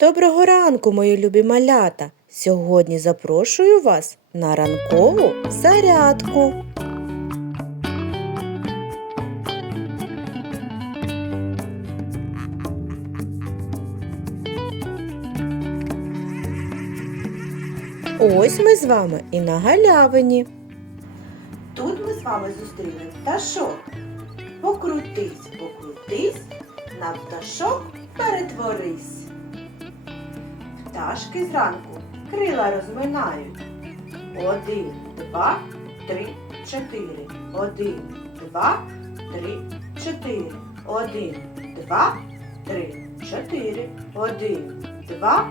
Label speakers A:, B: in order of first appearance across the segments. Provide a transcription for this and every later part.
A: Доброго ранку, мої любі малята! Сьогодні запрошую вас на ранкову зарядку. Ось ми з вами і на галявині. Тут ми з вами зустріли пташок. Покрутись, покрутись, на пташок перетворись. Пташки зранку крила розминають. Один, два, три, чотири. Один, два, три, чотири. Один, два, три, чотири. Один, два,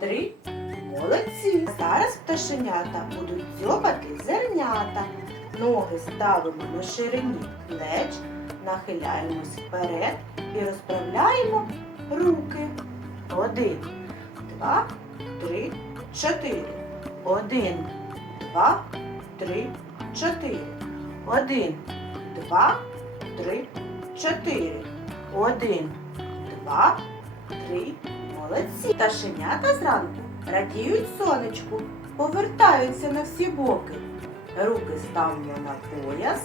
A: три. Молодці. Зараз пташенята будуть дзьобати зернята. Ноги ставимо на ширині плеч, нахиляємось вперед і розправляємо руки. Один, два, три, чотири. Один, два, три, чотири. Один, два, три, чотири. Один, два, три. Молодці. Пташенята зранку радіють сонечку, повертаються на всі боки. Руки ставимо на пояс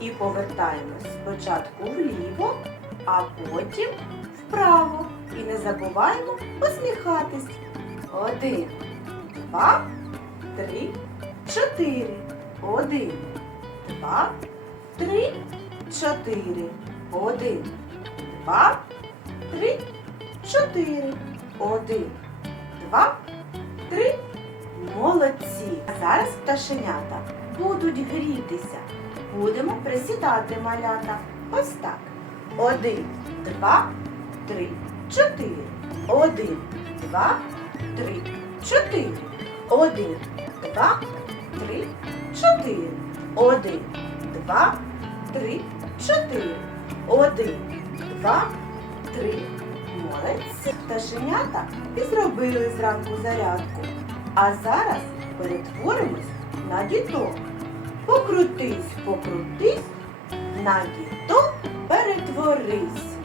A: і повертаємось спочатку вліво, а потім вправо. І не забуваємо посміхатись. Один, два, три, чотири. Один, два, три, чотири. Один, два, три, чотири. Один, два, три. Молодці. А зараз пташенята будуть грітися. Будемо присідати малята. Ось так. Один, два, три, чотири. Один, два, три, чотири. Один, два, три, чотири. Один, два, три, чотири. Один, два, три. Молодці. Пташенята і зробили зранку зарядку. А зараз перетворимось на діток. Покрутись, покрутись, на діток перетворись.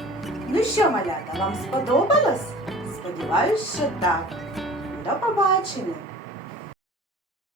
A: Ну що, малята, вам сподобалось? Сподіваюсь, що так. До побачення!